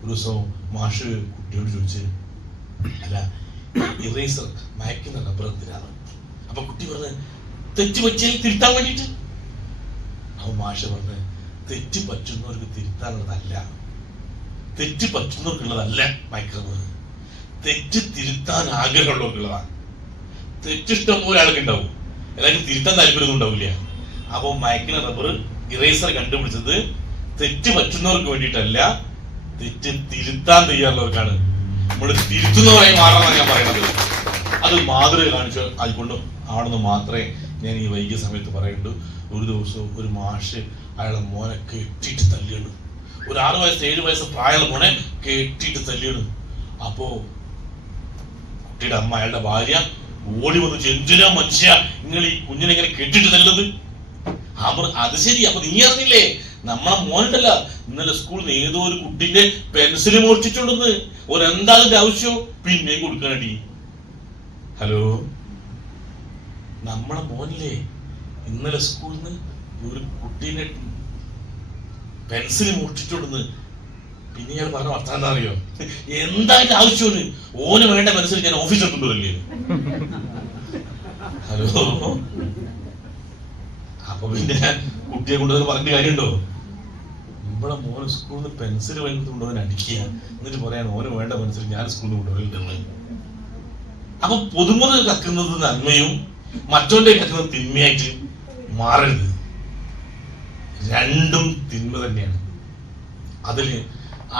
ഒരു ദിവസം മാഷ് കുട്ടിയോട് ചോദിച്ചു, അല്ല ഇറേസർ മയക്കുന്ന റബ്ബർ എന്തിനാണ്? അപ്പൊ കുട്ടി പറഞ്ഞ്, തെറ്റ് പറ്റിയാൽ തിരുത്താൻ വേണ്ടിയിട്ട്. അപ്പൊ മാഷ് പറഞ്ഞ്, തെറ്റ് പറ്റുന്നവർക്ക് തിരുത്താനുള്ളതല്ല, തെറ്റ് പറ്റുന്നവർക്കുള്ളതല്ല മയക്കുന്നത്, തെറ്റ് തിരുത്താൻ ആഗ്രഹമുള്ളവർക്കുള്ളതാണ്. തെറ്റിഷ്ടം പോലെ ആൾക്ക് ഉണ്ടാവും, എല്ലാവർക്കും തിരുത്താൻ താല്പര്യമൊന്നും ഉണ്ടാവില്ല. അപ്പൊ മയക്കുന്ന റബ്ബർ ഇറേസർ കണ്ടുപിടിച്ചത് തെറ്റ് പറ്റുന്നവർക്ക് വേണ്ടിയിട്ടല്ല, തെറ്റ് തിരുത്താൻ തയ്യാറുള്ളവർക്കാണ്. നമ്മൾ തിരുത്തുന്നവരായി മാറണമെന്നാണ് ഞാൻ പറയുന്നത്. അത് മാതൃക കാണിച്ചു ആയിക്കൊണ്ട് ആണെന്ന് മാത്രമേ ഞാൻ ഈ വൈകിയ സമയത്ത് പറയുള്ളൂ. ഒരു ദിവസം ഒരു മാഷ് അയാളെ മോനെ കെട്ടിയിട്ട് തല്ലിയാണ്. ഒരു 6 വയസ്സ് 7 വയസ്സ് പ്രായമുള്ള മോനെ കെട്ടിയിട്ട് തല്ലിയാണ്. അപ്പോ കുട്ടിയുടെ അമ്മ, അയാളുടെ ഭാര്യ ഓടി വന്നു, എന്തിനാ മനുഷ്യ നിങ്ങൾ ഈ കുഞ്ഞിനെ ഇങ്ങനെ കെട്ടിട്ട് തല്ലുന്നത്? അത് ശരി, അപ്പൊ നീ അറിഞ്ഞില്ലേ നമ്മളെ മോനുണ്ടല്ല ഇന്നലെ സ്കൂളിൽ നിന്ന് ഏതോ ഒരു കുട്ടിന്റെ പെൻസില് മോഷ്ടിച്ചുണ്ടെന്ന്. എന്താ അതിന്റെ ആവശ്യം? പിന്നെയും കൊടുക്കണടി. ഹലോ, നമ്മളെ മോനില്ലേ ഇന്നലെ സ്കൂളിൽ നിന്ന് ഒരു കുട്ടീനെ പെൻസിൽ മോഷ്ടിച്ചുണ്ടെന്ന്. പിന്നെ ഇയാൾ പറഞ്ഞ വർത്താനം എന്താ അറിയോ? എന്താ അതിന്റെ ആവശ്യം? ഓന് വേണ്ട പെൻസിൽ ഞാൻ ഓഫീസിൽ കൊണ്ടുവരില്ലേ? ഹലോ, അപ്പൊ പിന്നെ കുട്ടിയെ കൊണ്ടുവന്ന് പറഞ്ഞ കാര്യമുണ്ടോ? നമ്മളെ മോന് സ്കൂളിൽ നിന്ന് പെൻസിൽ കൊണ്ടുവന്ന് അടിക്കുക, എന്നിട്ട് പറയാൻ ഓന് വേണ്ട പെൻസിൽ ഞാൻ സ്കൂളിൽ കൊണ്ടുവരലുണ്ടെന്ന്. അപ്പൊ പൊതുമുതൽ കക്കുന്നത് നന്മയും മറ്റോന്റെ കക്കുന്നത് തിന്മയായിട്ട് മാറരുത്. രണ്ടും തിന്മ തന്നെയാണ്. അതിൽ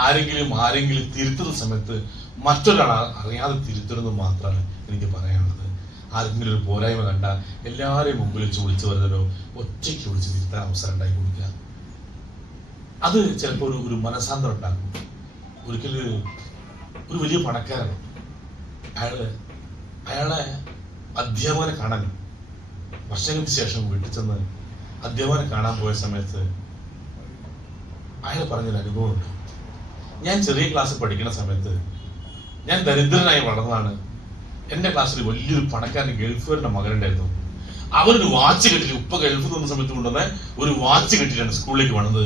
ആരെങ്കിലും തിരുത്തുന്ന സമയത്ത് മറ്റൊരാൾ അറിയാതെ തിരുത്തണമെന്ന് മാത്രമാണ് എനിക്ക് പറയാനുള്ളത്. ആരെങ്കിലും ഒരു പോരായ്മ കണ്ട എല്ലാവരെയും മുമ്പിൽ വെച്ച് വിളിച്ചു വരുന്നതോ ഒറ്റയ്ക്ക് വിളിച്ച് തിരുത്താൻ അവസരം ഉണ്ടാക്കി കൊടുക്കുക. അത് ചിലപ്പോൾ ഒരു മനസാന്തരം ഉണ്ടാക്കും. ഒരിക്കലും ഒരു വലിയ പണക്കാരൻ അയാളെ അധ്യാപകനെ കാണാൻ വർഷങ്ങൾക്ക് ശേഷം വീട്ടിൽ ചെന്ന് അധ്യാപകനെ കാണാൻ പോയ സമയത്ത് അയാൾ പറഞ്ഞൊരു അനുഭവമുണ്ട്. ഞാൻ ചെറിയ ക്ലാസ്സിൽ പഠിക്കുന്ന സമയത്ത് ഞാൻ ദരിദ്രനായി വളർന്നതാണ്. എൻ്റെ ക്ലാസ്സിൽ വലിയൊരു പണക്കാരൻ ഗൾഫുകാരൻ്റെ മകനുണ്ടായിരുന്നു. അവനൊരു വാച്ച് കെട്ടിട്ട് ഉപ്പ ഗൾഫിൽ നിന്ന സമയത്ത് കൊണ്ടുവന്ന ഒരു വാച്ച് കെട്ടിട്ടാണ് സ്കൂളിലേക്ക് വന്നത്.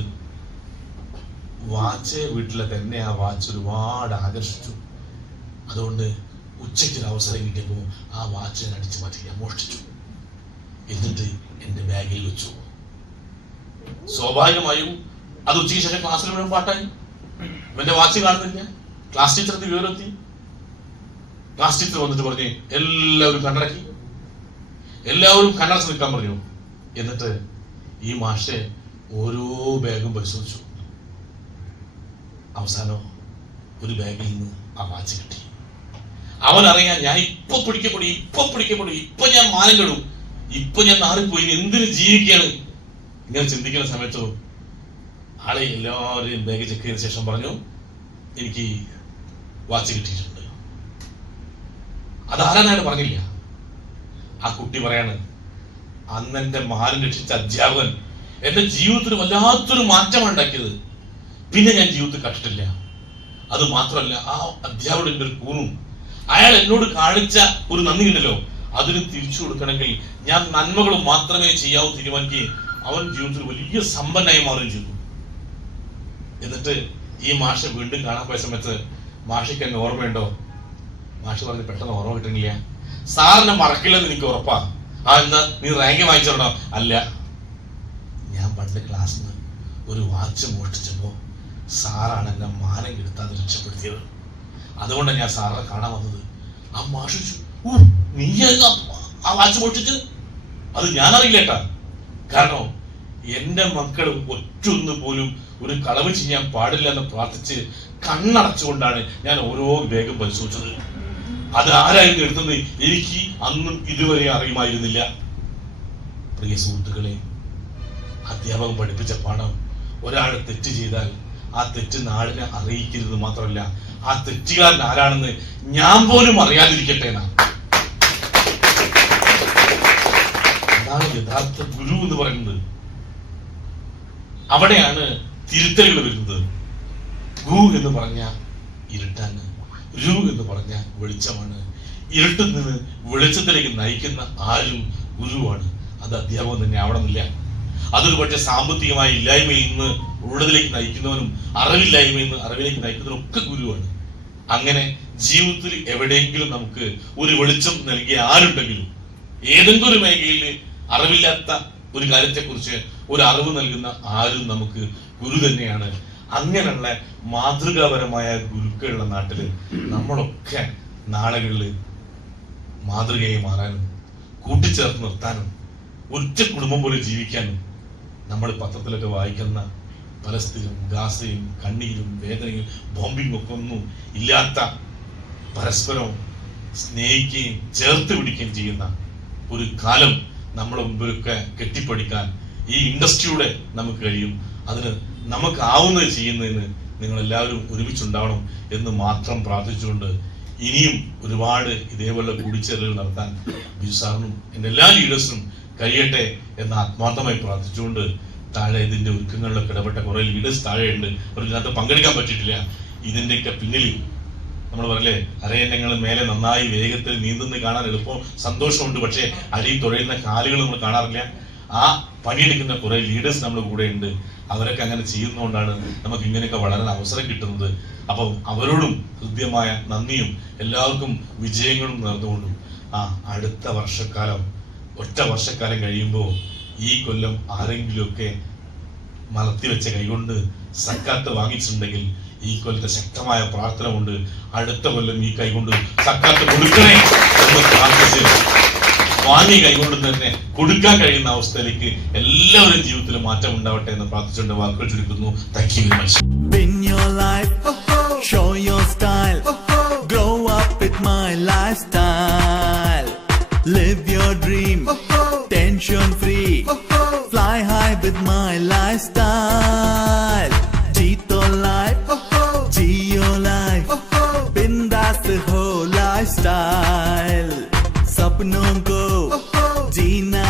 വാച്ച് വീട്ടിലൊക്കെ എന്നെ ആ വാച്ച് ഒരുപാട് ആകർഷിച്ചു. അതുകൊണ്ട് ഉച്ചയ്ക്കൊരു അവസരം കിട്ടിയപ്പോൾ ആ വാച്ച് ഞാൻ അടിച്ചു മാറ്റി ഞാൻ മോഷ്ടിച്ചു. എന്നിട്ട് എൻ്റെ ബാഗിൽ വെച്ചു. സ്വാഭാവികമായും അത് ഉച്ചയ്ക്ക് ശേഷം ക്ലാസ്സിൽ മുഴുവൻ പാട്ടായി. ഇവന്റെ വാച്ച് കാണുന്നില്ല. ക്ലാസ് ടീച്ചർക്ക് വിവരമെത്തി. ക്ലാസ് ടീച്ചർ വന്നിട്ട് പറഞ്ഞു എല്ലാവരും കണ്ണടക്കി, എല്ലാവരും കണ്ണടച്ച് നിൽക്കാൻ പറഞ്ഞു. എന്നിട്ട് ഈ മാഷെ ഓരോ ബാഗും പരിശോധിച്ചു. അവസാനം ഒരു ബാഗിൽ നിന്ന് ആ വാച്ച് കിട്ടി. അവനറിയാൻ ഞാൻ ഇപ്പൊ പിടിക്കപ്പെടും, ഇപ്പൊ ഞാൻ മാനം കെടും, ഇപ്പൊ ഞാൻ നാറിപ്പോയി, എന്തിനു ജീവിക്കാണ്. ഇങ്ങനെ ചിന്തിക്കുന്ന സമയത്തോ ആളെ എല്ലാവരെയും ബാഗ് ചെക്ക് ചെയ്ത ശേഷം പറഞ്ഞു എനിക്ക് വാച്ച് കിട്ടിയിട്ടുണ്ട്. അതാരാന്നായിട്ട് പറഞ്ഞില്ല. ആ കുട്ടി പറയാണ് അന്ന് എന്റെ മാനം രക്ഷിച്ച അധ്യാപകൻ എന്റെ ജീവിതത്തിൽ വല്ലാത്തൊരു മാറ്റമാണ് ഉണ്ടാക്കിയത്. പിന്നെ ഞാൻ ജീവിതത്തിൽ കണ്ടിട്ടില്ല. അത് മാത്രമല്ല ആ അധ്യാപകന്റെ ഒരു കൂറും അയാൾ എന്നോട് കാണിച്ച ഒരു നന്ദി ഉണ്ടല്ലോ, അതിന് തിരിച്ചു കൊടുക്കണമെങ്കിൽ ഞാൻ നന്മകൾ മാത്രമേ ചെയ്യാവൂ തീരുമാനിക്കുകയും അവൻ ജീവിതത്തിൽ വലിയ സമ്പന്നായി മാറുകയും ചെയ്തു. എന്നിട്ട് ഈ മാഷ് വീണ്ടും കാണാൻ പോയ സമയത്ത് മാഷിക്ക് എന്നെ ഓർമ്മയുണ്ടോ? മാഷ് പറഞ്ഞ് പെട്ടെന്ന് ഓർമ്മ കിട്ടുന്നില്ല. സാറിനെ മറക്കില്ലെന്ന് എനിക്ക് ഉറപ്പാ. എന്താ നീ റാങ്ക് വാങ്ങിച്ചിടണോ? അല്ല, ഞാൻ പണ്ട് ക്ലാസ്സിൽ നിന്ന് ഒരു വാച്ച് മോഷ്ടിച്ചപ്പോ സാറാണ് എന്നെ മാനം കെടുത്താതെ രക്ഷപ്പെടുത്തിയത്. അതുകൊണ്ടാണ് ഞാൻ സാറിനെ കാണാൻ വന്നത്. ആ മാഷ് നീ ആ വാച്ച് മോഷ്ടിച്ചത്? അത് ഞാനറിയില്ലേട്ടാ. കാരണം എന്റെ മക്കൾ ഒറ്റൊന്ന് പോലും ഒരു കളവ് ചെയ്യാൻ പാടില്ല എന്ന് പ്രാർത്ഥിച്ച് കണ്ണടച്ചുകൊണ്ടാണ് ഞാൻ ഓരോ ബാഗും പരിശോധിച്ചത്. അത് ആരായിരുന്നു എടുത്തത് എനിക്ക് അന്നും ഇതുവരെ അറിയുമായിരുന്നില്ല. പ്രിയ സുഹൃത്തുക്കളെ, അധ്യാപകൻ പഠിപ്പിച്ച പാഠം ഒരാൾ തെറ്റ് ചെയ്താൽ ആ തെറ്റ് നാടിനെ അറിയിക്കരുത് മാത്രമല്ല ആ തെറ്റുകാരൻ ആരാണെന്ന് ഞാൻ പോലും അറിയാതിരിക്കട്ടെ എന്നാണ്. അതാണ് യഥാർത്ഥ ഗുരു എന്ന് പറയുന്നത്. അവിടെയാണ് തിരുത്തലുകൾ വരുന്നത്. ഗു എന്ന് പറഞ്ഞ ഇരുട്ടാണ്, രു എന്ന് പറഞ്ഞ വെളിച്ചമാണ്. ഇരുട്ടിൽ നിന്ന് വെളിച്ചത്തിലേക്ക് നയിക്കുന്ന ആരും ഗുരുവാണ്. അത് അധ്യാപകൻ തന്നെ ആവണമെന്നില്ല. അതൊരു പക്ഷേ സാമ്പത്തികമായ ഇല്ലായ്മയിൽ നിന്ന് ഉള്ളതിലേക്ക് നയിക്കുന്നവനും അറിവില്ലായ്മയിൽ നിന്ന് അറിവിലേക്ക് നയിക്കുന്നവനും ഒക്കെ ഗുരുവാണ്. അങ്ങനെ ജീവിതത്തിൽ എവിടെയെങ്കിലും നമുക്ക് ഒരു വെളിച്ചം നൽകിയ ആരുണ്ടെങ്കിലും ഏതെങ്കിലും ഒരു മേഖലയിൽ അറിവില്ലാത്ത ഒരു കാര്യത്തെക്കുറിച്ച് ഒരു അറിവ് നൽകുന്ന ആരും നമുക്ക് ഗുരു തന്നെയാണ്. അങ്ങനെയുള്ള മാതൃകാപരമായ ഗുരുക്കളുള്ള നാട്ടില് നമ്മളൊക്കെ നാളുകളിൽ മാതൃകയായി മാറാനും കൂട്ടിച്ചേർത്ത് നിർത്താനും ഒറ്റ കുടുംബം പോലെ ജീവിക്കാനും നമ്മൾ പത്രത്തിലൊക്കെ വായിക്കുന്ന പലസ്തീനും ഗാസയും കണ്ണീരും വേദനയും ബോംബിങ്ങും ഒക്കെ ഒന്നും ഇല്ലാത്ത പരസ്പരം സ്നേഹിക്കുകയും ചേർത്ത് പിടിക്കുകയും ചെയ്യുന്ന ഒരു കാലം നമ്മുടെ മുമ്പിലൊക്കെ കെട്ടിപ്പടിക്കാൻ ഈ ഇൻഡസ്ട്രിയുടെ നമുക്ക് കഴിയും. അതിന് നമുക്ക് ആവുന്നത് ചെയ്യുന്നതിന് നിങ്ങൾ എല്ലാവരും ഒരുമിച്ചുണ്ടാവണം എന്ന് മാത്രം പ്രാർത്ഥിച്ചുകൊണ്ട് ഇനിയും ഒരുപാട് ഇതേപോലെ കൂടിച്ചേരലുകൾ നടത്താൻ ബിജു സാറിനും എൻ്റെ എല്ലാ ലീഡേഴ്സിനും കഴിയട്ടെ എന്ന് ആത്മാർത്ഥമായി പ്രാർത്ഥിച്ചുകൊണ്ട് താഴെ ഇതിന്റെ ഒരുക്കങ്ങളിലൊക്കെ ഇടപെട്ട കുറെ ലീഡേഴ്സ് താഴെയുണ്ട്. അവർക്ക് പങ്കെടുക്കാൻ പറ്റിയിട്ടില്ല. ഇതിന്റെയൊക്കെ പിന്നിൽ നമ്മൾ പറയല്ലേ അരയന്നങ്ങൾ മേലെ നന്നായി വേഗത്തിൽ നീന്തുന്നത് കാണാൻ എളുപ്പം സന്തോഷമുണ്ട്, പക്ഷെ അരിയിൽ തുഴയുന്ന കാലുകൾ നമ്മൾ കാണാറില്ല. ആ പണിയെടുക്കുന്ന കുറെ ലീഡേഴ്സ് നമ്മുടെ കൂടെ ഉണ്ട്. അവരൊക്കെ അങ്ങനെ ചെയ്യുന്നതുകൊണ്ടാണ് നമുക്ക് ഇങ്ങനെയൊക്കെ വളരാൻ അവസരം കിട്ടുന്നത്. അപ്പം അവരോടും ഹൃദ്യമായ നന്ദിയും എല്ലാവർക്കും വിജയങ്ങളും നേർന്നുകൊണ്ടും അടുത്ത വർഷക്കാലം ഒറ്റ വർഷക്കാലം കഴിയുമ്പോൾ ഈ കൊല്ലം ആരെങ്കിലുമൊക്കെ മലർത്തിവെച്ച കൈകൊണ്ട് സക്കാത്ത് വാങ്ങിച്ചിട്ടുണ്ടെങ്കിൽ ഈ കൊല്ലത്തെ ശക്തമായ പ്രാർത്ഥന കൊണ്ട് അടുത്ത കൊല്ലം ഈ കൈകൊണ്ട് സക്കാത്ത് കൊടുക്കണേ എന്ന് പ്രാർത്ഥിച്ച് വാങ്ങിയ കൈകൊണ്ട് തന്നെ കൊടുക്കാൻ കഴിയുന്ന അവസ്ഥയിലേക്ക് എല്ലാവരും ജീവിതത്തിൽ മാറ്റം ഉണ്ടാവട്ടെ എന്ന് പ്രാർത്ഥിച്ചുകൊണ്ട് വാക്കുകൾ ചുരുക്കുന്നു. Thank you very much. Win your life, show your style, grow up with my lifestyle. Live your dream, tension free, fly high with my lifestyle. Jeeto life, Geo life, bindas the whole lifestyle. सपनों को जीना